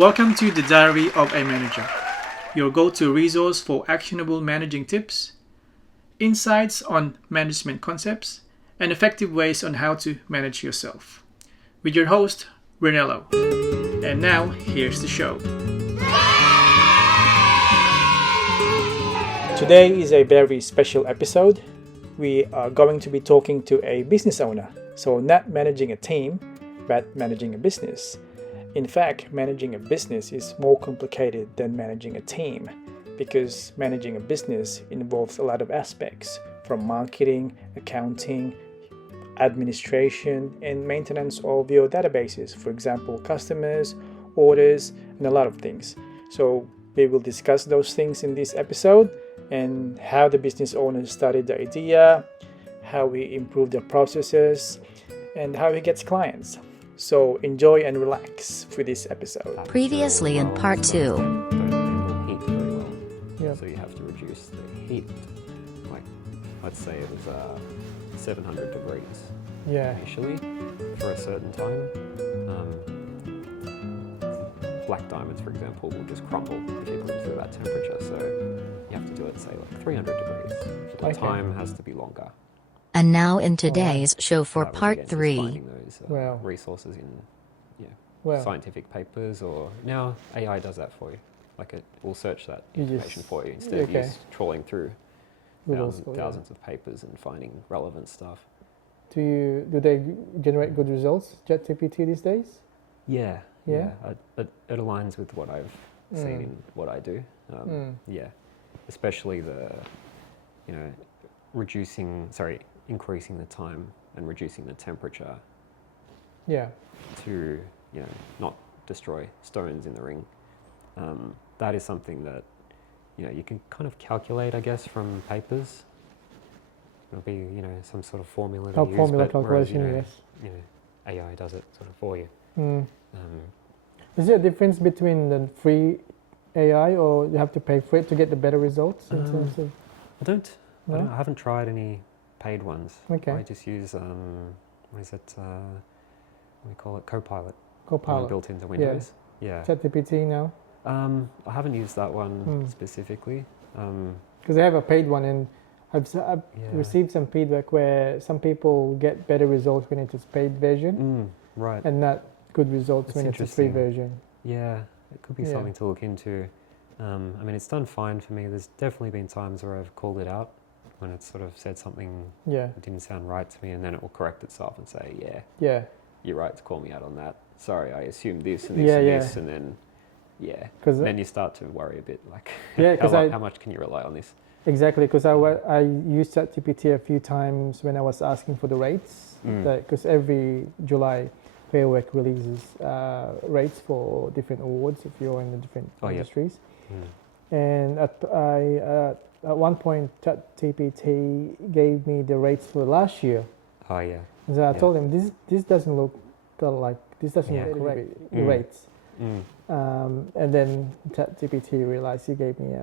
Welcome to the Diary of a Manager, your go-to resource for actionable managing tips, insights on management concepts, and effective ways on how to manage yourself. With your host, Brunello. And now, here's the show. Today is a very special episode. We are going to be talking to a business owner. So not managing a team, but managing a business. In fact, managing a business is more complicated than managing a team because managing a business involves a lot of aspects from marketing, accounting, administration, and maintenance of your databases. For example, customers, orders, and a lot of things. So we will discuss those things in this episode and how the business owner started the idea, how we improve the processes, and how he gets clients. So enjoy and relax for this episode. Previously in part 2. Don't handle heat very well. Yeah. So you have to reduce the heat. Like, let's say it was 700 degrees Yeah. initially for a certain time. Black diamonds, for example, will just crumble if you put them through that temperature. So you have to do it, say, like 300 degrees. So the time has to be longer. And now in today's show for That was part against 3. Finding those resources in scientific papers, or now AI does that for you. Like it will search that information for you instead of you trawling through thousands of papers and finding relevant stuff. Do they generate good results, ChatGPT these days? Yeah. It aligns with what I've seen in what I do. Especially increasing the time and reducing the temperature. Yeah. To not destroy stones in the ring. That is something that you can kind of calculate, I guess, from papers. It'll be some sort of formula to use. Formula but calculation, whereas, yes. AI does it sort of for you. Is there a difference between the free AI or you have to pay for it to get the better results in terms of? I haven't tried any paid ones. Okay. I just use what is it? We call it Copilot. Built into Windows. Yeah. ChatGPT now. I haven't used that one specifically. Because I have a paid one, and I've received some feedback where some people get better results when it's a paid version, right, and not good results when it's a free version. Yeah, it could be something to look into. I mean, it's done fine for me. There's definitely been times where I've called it out when it's sort of said something that didn't sound right to me, and then it will correct itself and say, you're right to call me out on that. Sorry, I assumed this and this and this, and then, then you start to worry a bit, like, how much can you rely on this? Exactly, because I used ChatGPT a few times when I was asking for the rates, because every July, Fairwork releases rates for different awards if you're in the different industries. And at one point, ChatGPT gave me the rates for last year. Oh yeah. So I told him this doesn't look this doesn't look correct, the rates. And then ChatGPT realized he gave me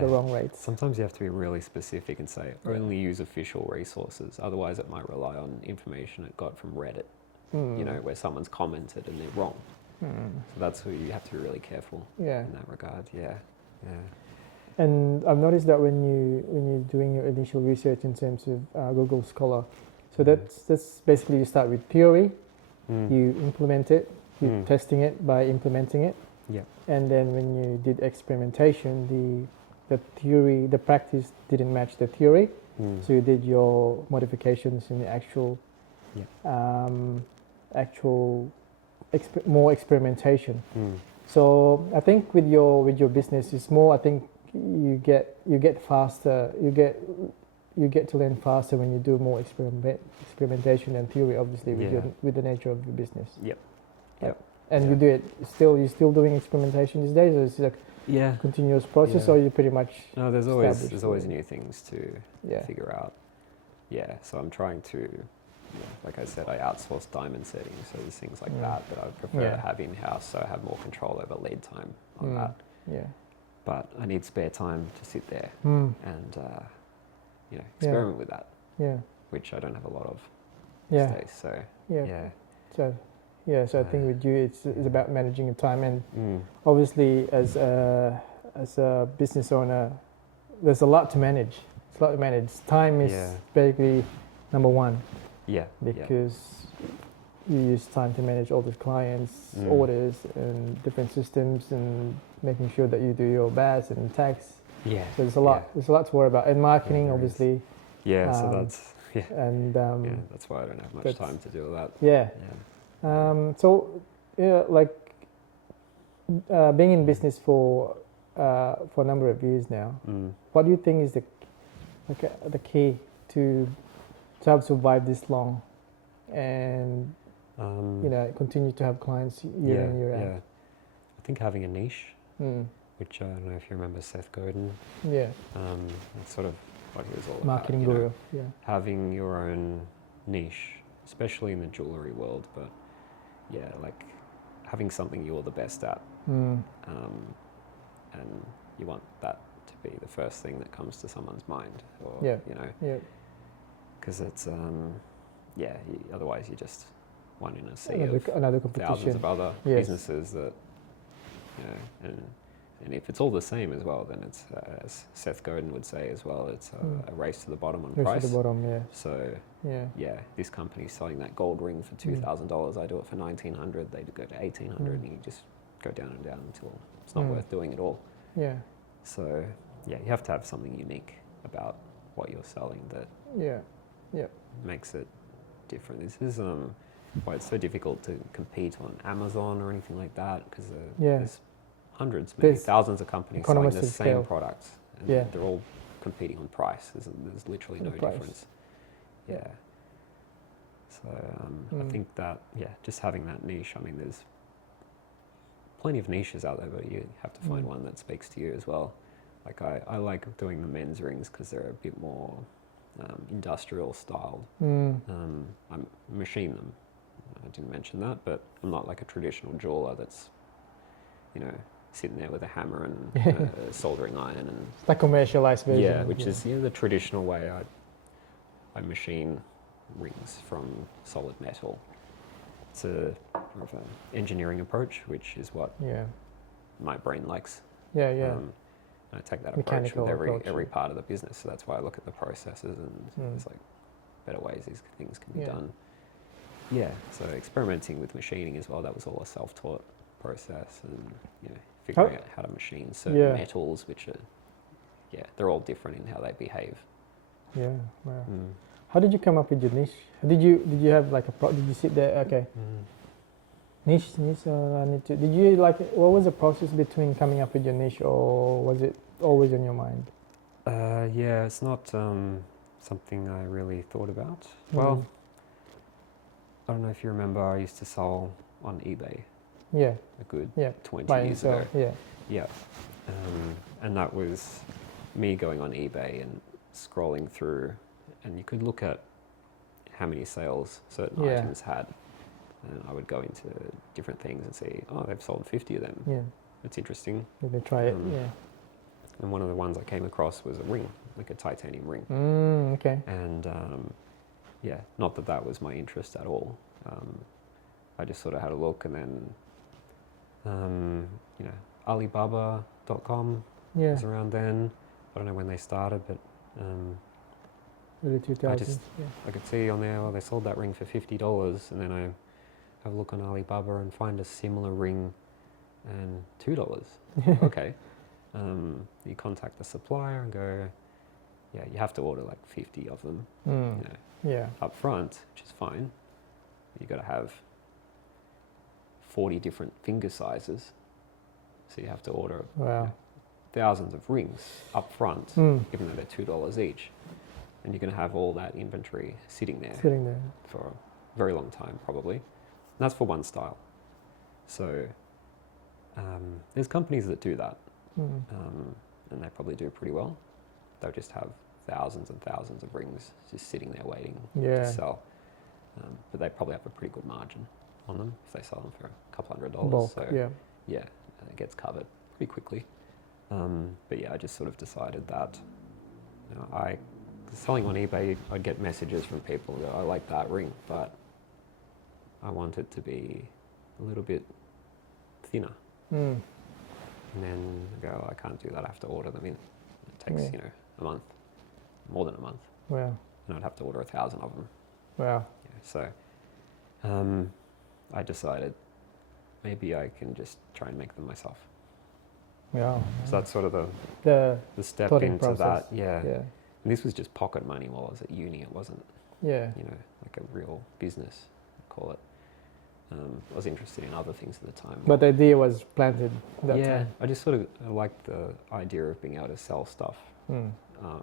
the wrong rates. Sometimes you have to be really specific and say only use official resources. Otherwise, it might rely on information it got from Reddit. Where someone's commented and they're wrong. So that's where you have to be really careful in that regard. Yeah. And I've noticed that when you're doing your initial research in terms of Google Scholar, so that's basically you start with theory, you implement it, you're testing it by implementing it, and then when you did experimentation, the practice didn't match the theory, so you did your modifications in the actual more experimentation. So I think with your business, it's more. I think you get faster. You get to learn faster when you do more experimentation and theory. Obviously, with the nature of your business. Yep. And you do it still. You're still doing experimentation these days, or is it a continuous process, or you pretty much? No, there's always new things to figure out. Yeah. So I'm trying to. Like I said, I outsource diamond settings, so there's things like that I would prefer to have in-house, so I have more control over lead time on that. Yeah. But I need spare time to sit there and experiment with that, which I don't have a lot of these days. So So Yeah, so I think with you, it's about managing your time, and obviously as a business owner, there's a lot to manage. It's a lot to manage. Time is basically number one. Yeah. Because you use time to manage all the clients' orders and different systems, and making sure that you do your best and tax. Yeah. So there's a lot. There's a lot to worry about, and marketing, obviously. Yeah. So that's And that's why I don't have much time to do all that. Yeah. So, like being in business for a number of years now, what do you think is the key to have survived this long, and continue to have clients year in year out? Yeah, I think having a niche, which I don't know if you remember Seth Godin. Yeah. That's sort of what he was all Marketing about. guru. Yeah. Having your own niche, especially in the jewellery world, but like having something you're the best at, and you want that to be the first thing that comes to someone's mind, or because it's otherwise you just one in a sea of another competition. Thousands of other businesses that and if it's all the same as well, then it's as Seth Godin would say as well, it's a race to the bottom on price. To the bottom, yeah. So this company's selling that gold ring for $2,000. I do it for $1,900. They go to $1,800, and you just go down and down until it's not worth doing at all. Yeah. So you have to have something unique about what you're selling that makes it different. This is why it's so difficult to compete on Amazon or anything like that, because there's hundreds, maybe thousands of companies selling the same products, and they're all competing on price. There's literally no difference. Yeah. So I think that just having that niche. I mean, there's plenty of niches out there, but you have to find one that speaks to you as well. Like I like doing the men's rings because they're a bit more industrial styled. I machine them. I didn't mention that, but I'm not like a traditional jeweler that's, sitting there with a hammer and a soldering iron and. It's like commercialized version. Yeah, which is the traditional way. I machine rings from solid metal. It's more of an engineering approach, which is what my brain likes. I take that approach with every part of the business. So that's why I look at the processes and there's like better ways these things can be done. Yeah, so experimenting with machining as well, that was all a self-taught process, and figuring out how to machine certain metals, which are, they're all different in how they behave. Yeah, wow. How did you come up with your niche? Did you have like did you sit there, okay, niche, I need to, did you what was the process between coming up with your niche, or was it always in your mind? It's not something I really thought about. Well, I don't know if you remember, I used to sell on eBay. Yeah. A good 20 years ago. Yeah. And that was me going on eBay and scrolling through, and you could look at how many sales certain items had. And I would go into different things and see, they've sold 50 of them. Yeah. It's interesting. Maybe try it, And one of the ones I came across was a ring, like a titanium ring. Okay. And not that was my interest at all. I just sort of had a look, and then, Alibaba.com was around then. I don't know when they started, but early 2000s. I could see on there, they sold that ring for $50, and then I have a look on Alibaba and find a similar ring and $2. Okay. You contact the supplier and go, you have to order like 50 of them, up front, which is fine. You've got to have 40 different finger sizes, so you have to order thousands of rings up front, even though they're $2 each, and you're going to have all that inventory sitting there for a very long time, probably. And that's for one style. So there's companies that do that, and they probably do pretty well. They'll just have thousands and thousands of rings just sitting there waiting to sell. But they probably have a pretty good margin on them if they sell them for a couple $100. Bulk, so it gets covered pretty quickly. But I just sort of decided that selling on eBay, I'd get messages from people that I like that ring, but I want it to be a little bit thinner. Mm. And then I go, I can't do that. I have to order them in. It takes a month, more than a month. Wow. And I'd have to order 1,000 of them. Wow. So I decided maybe I can just try and make them myself. Wow. So that's sort of the step thoughting into process. that. Yeah. Yeah. And this was just pocket money while I was at uni. It wasn't, Yeah. like a real business, I'd call it. I was interested in other things at the time. But the idea was planted that time. I just sort of liked the idea of being able to sell stuff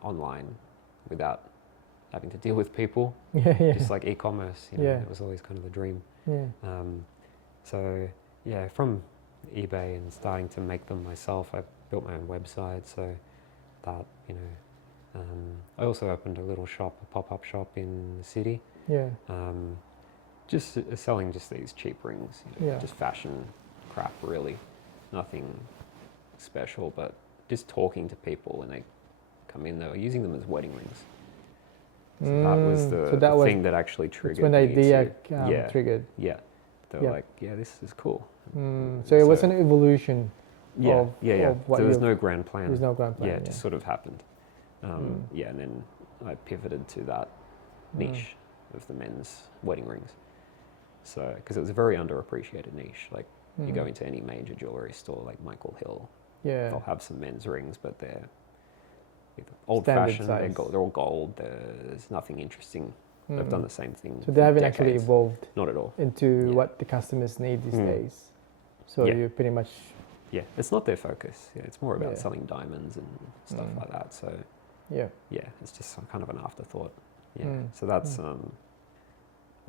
online without having to deal with people. Yeah. Just like e-commerce, it was always kind of the dream. Yeah. So yeah, from eBay and starting to make them myself, I built my own website. So that, I also opened a little shop, a pop-up shop in the city. Yeah. Just selling just these cheap rings, just fashion crap, really. Nothing special, but just talking to people when they come in. They were using them as wedding rings. So that was the thing that actually triggered. That's when the idea triggered. Yeah. They were like, yeah, this is cool. So it was an evolution of what there was no grand plan. There was no grand plan. Yeah, it just sort of happened. Yeah, and then I pivoted to that niche of the men's wedding rings. So, because it was a very underappreciated niche. Like, you go into any major jewellery store, like Michael Hill, they'll have some men's rings, but they're old-fashioned. They're all gold. There's nothing interesting. They've done the same thing. So they haven't decades. actually evolved. Not at all. Into what the customers need these days. So you pretty much. Yeah, it's not their focus. Yeah, it's more about selling diamonds and stuff like that. So. Yeah, it's just kind of an afterthought. Yeah, so that's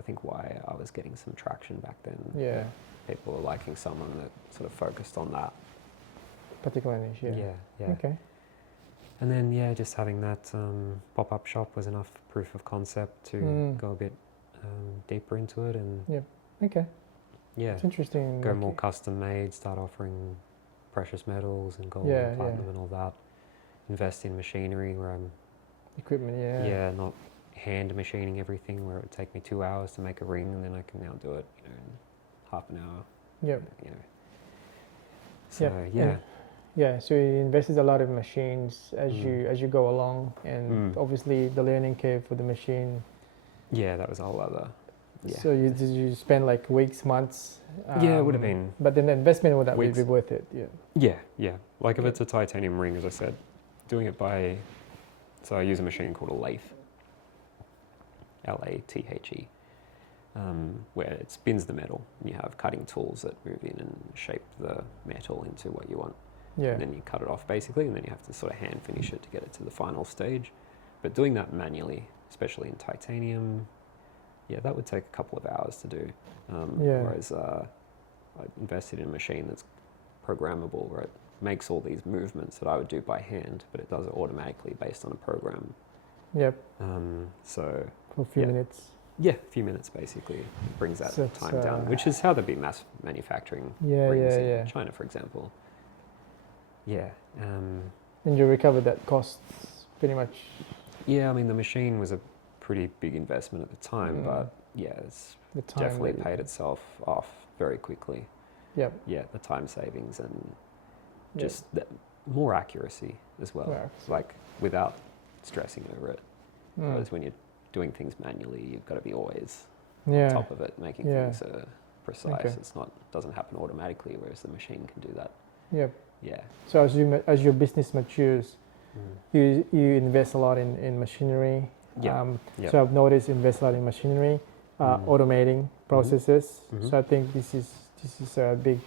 I think why I was getting some traction back then. Yeah, people were liking someone that sort of focused on that particular niche. Yeah. Okay. And then just having that pop-up shop was enough proof of concept to go a bit deeper into it and okay. Yeah, it's interesting. Go more custom made, start offering precious metals and gold and platinum and all that. Invest in machinery where I'm equipment, not hand machining everything where it would take me 2 hours to make a ring and then I can now do it, in half an hour. So so you invested a lot in machines as you go along, and obviously the learning curve for the machine. Yeah, that was a whole other. Yeah. So did you spend like weeks, months? It would have been. But then the investment would that be worth it? Yeah. Like if it's a titanium ring, as I said, doing it so I use a machine called a lathe, Lathe, where it spins the metal, and you have cutting tools that move in and shape the metal into what you want. Yeah. And then you cut it off basically, and then you have to sort of hand finish it to get it to the final stage. But doing that manually, especially in titanium, that would take a couple of hours to do. Whereas I invested in a machine that's programmable, where it makes all these movements that I would do by hand, but it does it automatically based on a program. Yep. So for a few minutes. Yeah, a few minutes basically. It brings that time down, which is how they'd be mass manufacturing rings in China, for example. Yeah. And you recovered that cost pretty much? Yeah, I mean, the machine was a pretty big investment at the time, but it's definitely paid itself off very quickly. Yep. Yeah, the time savings and just more accuracy as well, like without stressing over it. Whereas when you're doing things manually, you've got to be always on top of it, making things precise. Okay. Doesn't happen automatically, whereas the machine can do that. Yep. Yeah. So as your business matures, you invest a lot in machinery. So I've noticed invest a lot in machinery, automating processes. So I think this is a big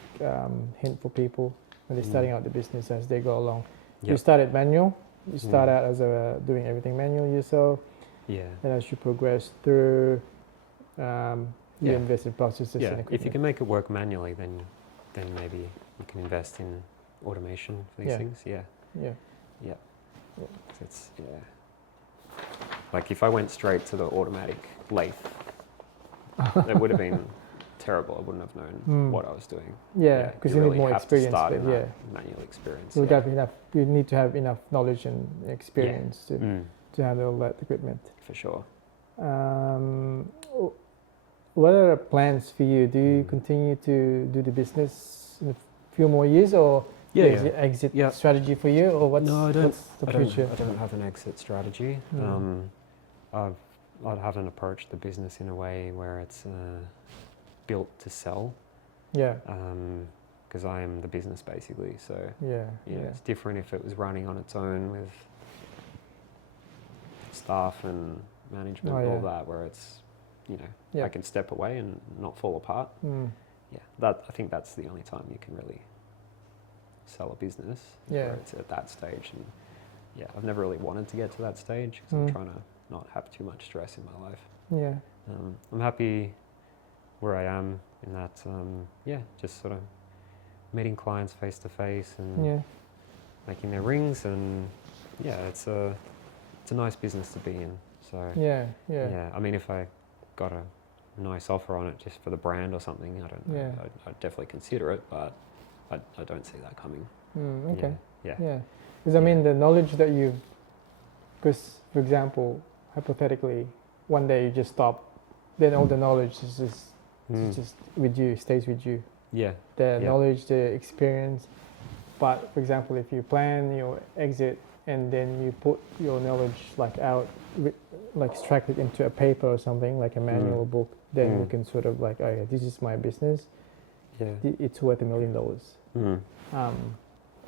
hint for people when they're starting out the business as they go along. You started manual. You start out as doing everything manually yourself. Yeah. And as you progress through, you invest in processes and equipment. If you can make it work manually, then maybe you can invest in automation for these things. Yeah. It's like if I went straight to the automatic lathe, it would have been terrible. I wouldn't have known what I was doing. Yeah, because you really need more experience. To start in that manual experience. You need to have enough knowledge and experience to handle that equipment. For sure. what are the plans for you? Do you continue to do the business in a few more years, or is it exit strategy for you, or what's the future? I don't have an exit strategy. I haven't approached the business in a way where it's built to sell. Yeah. Because I am the business basically. So it's different if it was running on its own with staff and management and all that, where it's I can step away and not fall apart. I think that's the only time you can really sell a business. Where it's at that stage. And I've never really wanted to get to that stage because I'm trying to not have too much stress in my life. I'm happy where I am in that. Just sort of meeting clients face to face and making their rings, and it's a nice business to be in. So I mean, if I got a nice offer on it just for the brand or something, I don't know. I'd definitely consider it, but I don't see that coming. Okay. Because I mean, the knowledge that because for example, hypothetically, one day you just stop, then all the knowledge is just with you, stays with you. The knowledge, the experience. But for example, if you plan your exit and then you put your knowledge extract it into a paper or something, like a manual book, then you can sort of this is my business. It's worth $1 million.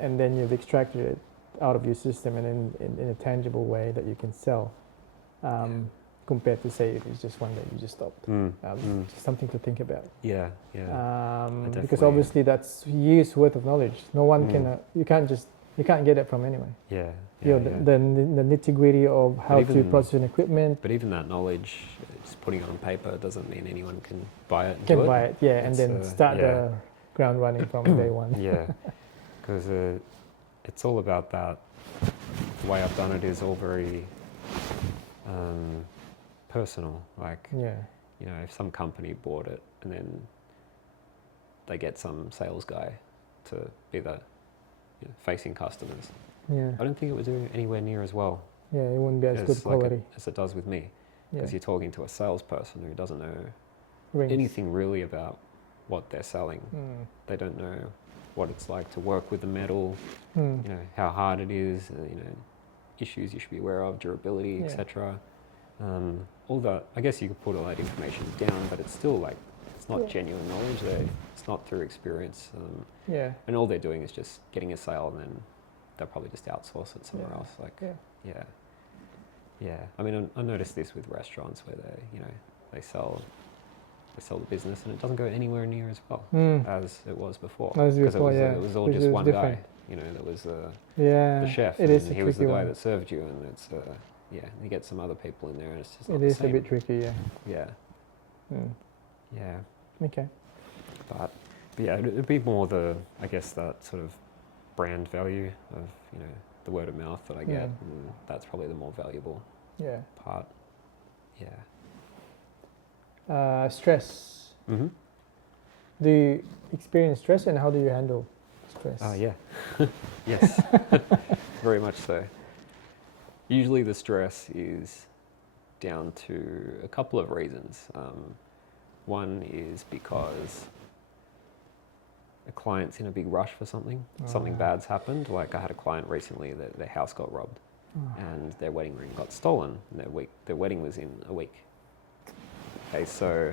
And then you've extracted it out of your system and in a tangible way that you can sell. Compared to say if it's just one day you just stopped. Just something to think about. Because obviously that's years worth of knowledge. No one can. You can't get it from anywhere. The nitty-gritty of how to process an equipment. But even that knowledge, just putting it on paper doesn't mean anyone can buy it. And then start the ground running from day one. Because it's all about that. The way I've done it is all very personal. If some company bought it and then they get some sales guy to be the facing customers, I don't think it would do anywhere near as well. It wouldn't be as good quality as it does with me, because you're talking to a salesperson who doesn't know anything really about what they're selling. They don't know what it's like to work with the metal, how hard it is, issues you should be aware of, durability, etc. All that, I guess you could put all that information down, but it's still it's not genuine knowledge. It's not through experience. And all they're doing is just getting a sale, and then they'll probably just outsource it somewhere else. I mean, I noticed this with restaurants where they sell the business, and it doesn't go anywhere near as well as it was before. Because it was all just one guy. That was the chef, and he was the guy that served you, and it's you get some other people in there, and it's just not the same. A bit tricky. Okay. But it'd be more that sort of brand value of the word of mouth that I get, and that's probably the more valuable part. Stress. Do you experience stress, and how do you handle stress? Yes, very much so. Usually the stress is down to a couple of reasons. One is because a client's in a big rush for something. Something bad's happened. Like I had a client recently that their house got robbed and their wedding ring got stolen. And their wedding was in a week. Okay, so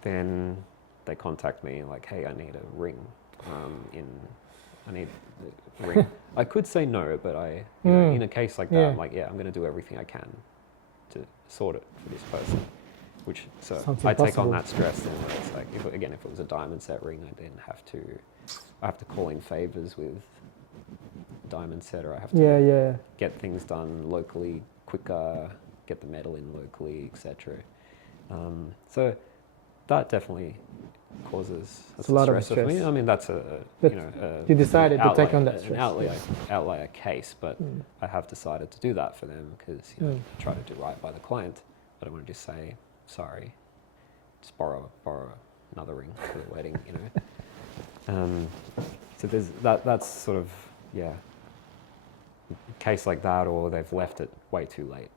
then they contact me like, hey, I need a ring. I need a ring. I could say no, but in a case like that, I'm like, I'm going to do everything I can to sort it for this person. I take on that stress then. It's like, if it was a diamond set ring, I have to call in favors with diamond setter. I have to get things done locally quicker, get the metal in locally, etc. So that definitely causes a lot stress of stress. for me. I mean, that's you decided to take on that stress. An outlier case, but I have decided to do that for them because I try to do right by the client. I don't want to just say, sorry, just borrow another ring for the wedding, So there's that's sort of a case like that, or they've left it way too late.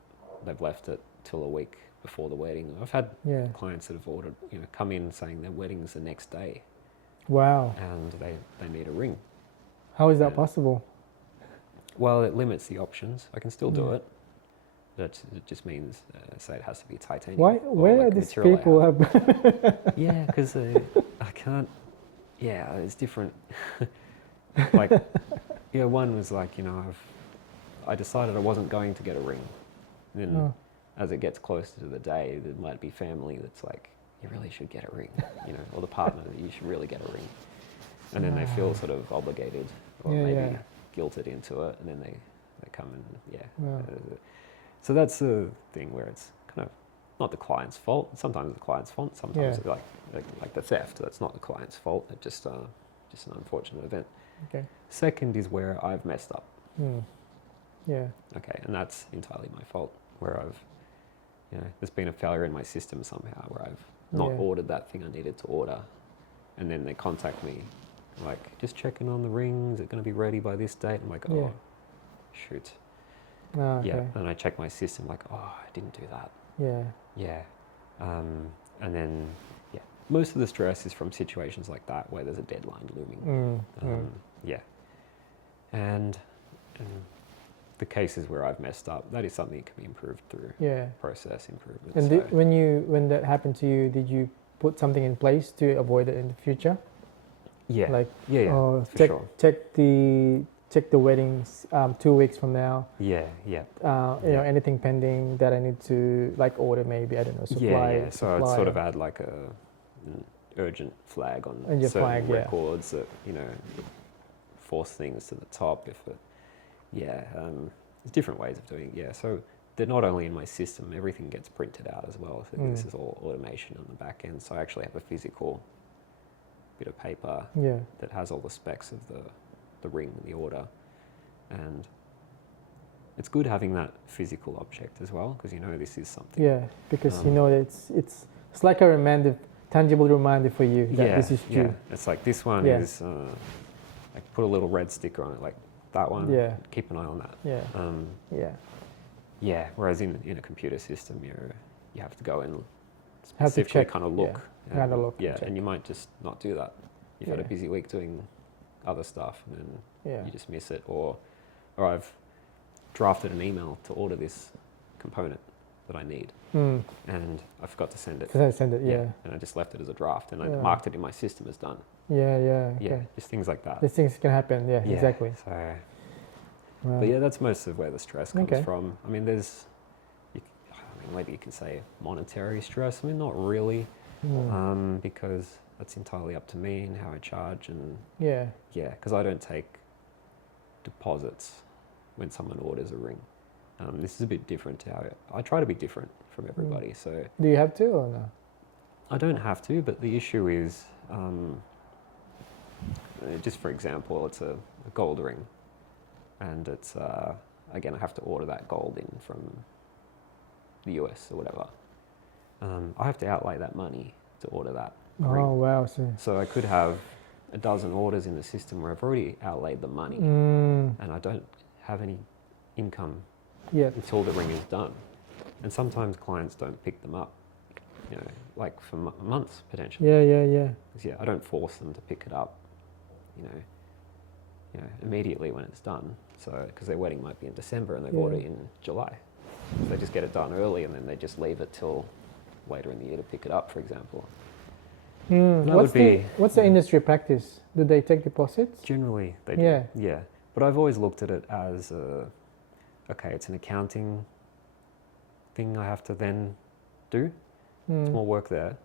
They've left it till a week before the wedding. I've had clients that have ordered, come in saying their wedding's the next day. Wow. And they need a ring. How is that possible? Well, it limits the options. I can still do it. It just means, say it has to be titanium. Why? Where are these people? Yeah, because I can't. Yeah, it's different. Like, one was like, I decided I wasn't going to get a ring. Then, as it gets closer to the day, there might be family that's like, you really should get a ring, or the partner, you should really get a ring. And then they feel sort of obligated or maybe guilted into it, and then they come and so that's the thing where it's kind of not the client's fault. Sometimes it's the client's fault. Sometimes it's like the theft. That's not the client's fault. It's just an unfortunate event. Okay. Second is where I've messed up. Yeah. Okay, and that's entirely my fault. Where I've, there's been a failure in my system somehow where I've not ordered that thing I needed to order, and then they contact me, like, just checking on the ring. Is it going to be ready by this date? I'm like, oh, shoot. Okay. And I check my system, like, oh, I didn't do that. Yeah. And then, most of the stress is from situations like that where there's a deadline looming. And the cases where I've messed up, that is something that can be improved through process improvement. And when that happened to you, did you put something in place to avoid it in the future? Yeah. Like, check the weddings 2 weeks from now. Anything pending that I need to order, maybe, I don't know, supply. Yeah. So I'd sort of add like an urgent flag on certain records that force things to the top. There's different ways of doing it. So they're not only in my system, everything gets printed out as well. So this is all automation on the back end. So I actually have a physical bit of paper that has all the specs of the ring, the order, and it's good having that physical object as well, because this is something. Yeah, because it's like a tangible reminder for you that this is due. Yeah, it's like this one is like put a little red sticker on it, like that one. Yeah, keep an eye on that. Whereas in a computer system, you have to go and specifically kind of look. And you might just not do that. You've had a busy week doing other stuff, and then you just miss it, or I've drafted an email to order this component that I need, and I forgot to send it. And I just left it as a draft, and I marked it in my system as done. Okay. Just things like that. These things can happen. Exactly. So, but that's most of where the stress comes from. I mean, maybe you can say monetary stress. I mean, not really, because that's entirely up to me and how I charge, and because I don't take deposits when someone orders a ring. This is a bit different to how I try to be different from everybody. So do you have to or no? I don't have to, but the issue is, just for example, it's a gold ring, and it's again, I have to order that gold in from the US or whatever. I have to outlay that money to order that ring. Oh wow! So I could have a dozen orders in the system where I've already outlaid the money, and I don't have any income until the ring is done. And sometimes clients don't pick them up, like for months potentially. Yeah, I don't force them to pick it up, immediately when it's done. So, because their wedding might be in December and they've ordered in July. So they just get it done early, and then they just leave it till later in the year to pick it up, for example. What's the industry practice? Do they take deposits? Generally, they do. Yeah. But I've always looked at it as, it's an accounting thing I have to then do. It's more work there.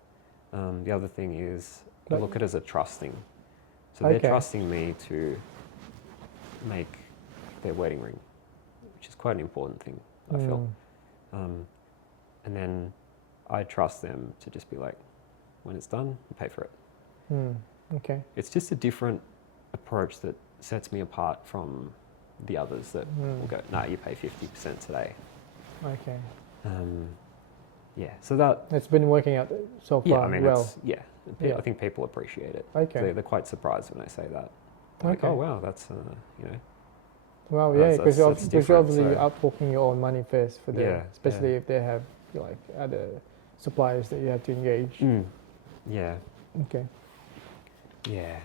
The other thing is, I look at it as a trust thing. So they're trusting me to make their wedding ring, which is quite an important thing, I feel. And then I trust them to just be like, when it's done, you pay for it. Okay. It's just a different approach that sets me apart from the others that will go, no, you pay 50% today. Okay. So that... It's been working out so far well. I think people appreciate it. Okay. They're quite surprised when I say that. Like, oh wow, that's, Well, because you're obviously outworking your own money first for them, especially if they have like other suppliers that you have to engage? Yeah. Okay. Yeah.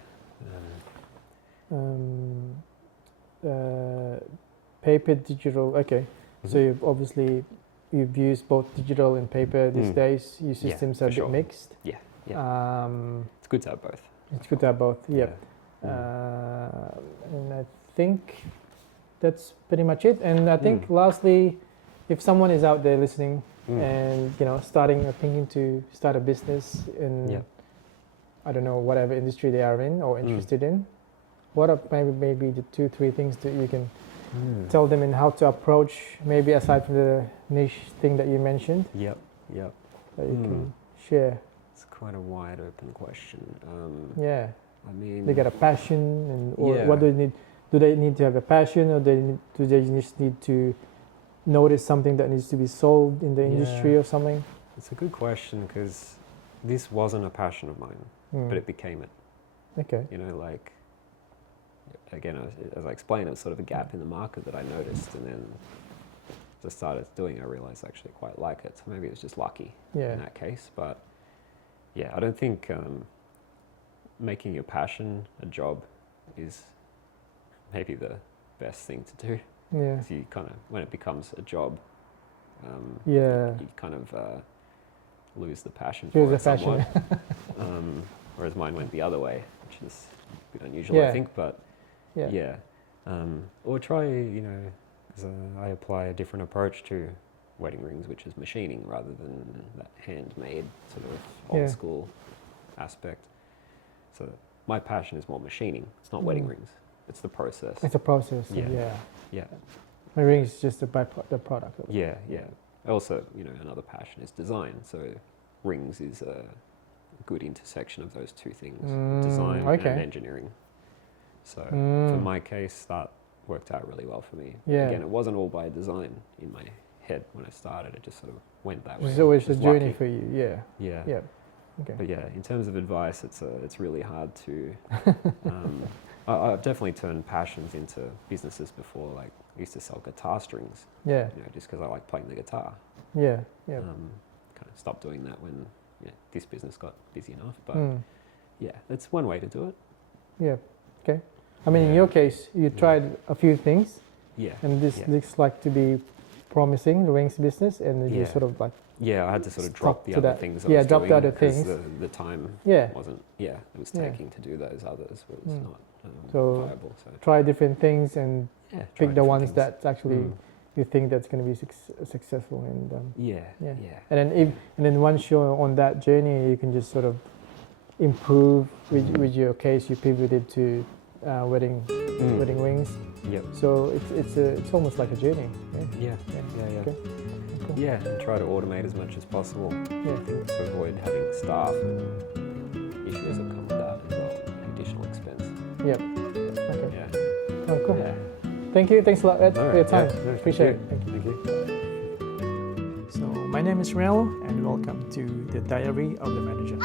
Paper, digital. Okay. So you've used both digital and paper these days. Your systems are a bit mixed. Yeah. It's good to have both. It's good to have both. Yep. And I think that's pretty much it. And I think lastly, if someone is out there listening and starting or thinking to start a business in I don't know, whatever industry they are in or interested in, what are maybe the 2-3 things that you can tell them in how to approach, maybe aside from the niche thing that you mentioned? Yep. That you can share. It's quite a wide open question. I mean, they get a passion, and what do they need? Do they need to have a passion, or do they just need to notice something that needs to be solved in the industry or something? It's a good question, because this wasn't a passion of mine, but it became it. Okay. Like, again, as I explained, it was sort of a gap in the market that I noticed, and then as I started doing it, I realized I actually quite like it. So maybe it was just lucky in that case. But yeah, I don't think making your passion a job is maybe the best thing to do. Yeah. Because you kind of, when it becomes a job, you kind of lose the passion for it somewhat. Whereas mine went the other way, which is a bit unusual, I think. But or try, because I apply a different approach to wedding rings, which is machining rather than that handmade sort of old school aspect. So my passion is more machining. It's not wedding rings. It's the process. It's a process. Yeah. My ring is just the product. Yeah. Also, another passion is design. So rings is a good intersection of those two things, design and engineering. So for my case, that worked out really well for me. Yeah. Again, it wasn't all by design in my head when I started. It just sort of went that way. It's always a journey for you. Yeah. Okay. But yeah, in terms of advice, it's really hard to. I've definitely turned passions into businesses before. Like I used to sell guitar strings. Yeah. Just because I like playing the guitar. Yeah. Kind of stopped doing that when this business got busy enough. But yeah, that's one way to do it. Yeah. Okay. I mean, in your case, you tried a few things. Yeah. And this looks like to be promising, the rings business, and you sort of like. Yeah, I had to sort of drop the other things. Drop the other things. The time wasn't. Yeah, it was taking to do those others was not viable. So try different things and pick the ones that actually you think that's going to be successful. And and then once you're on that journey, you can just sort of improve. With your case, you pivoted to wedding rings. Yep. So it's almost like a journey. Yeah. Okay. Cool. Yeah, and try to automate as much as possible. Yeah. To avoid having staff and issues that come with that as well. Additional expense. Yep. Okay. Yeah. Oh, cool. Yeah. Thank you. Thanks a lot, Ed, for your time. Appreciate it. Thank you. So my name is Rel, and welcome to the Diary of the Manager.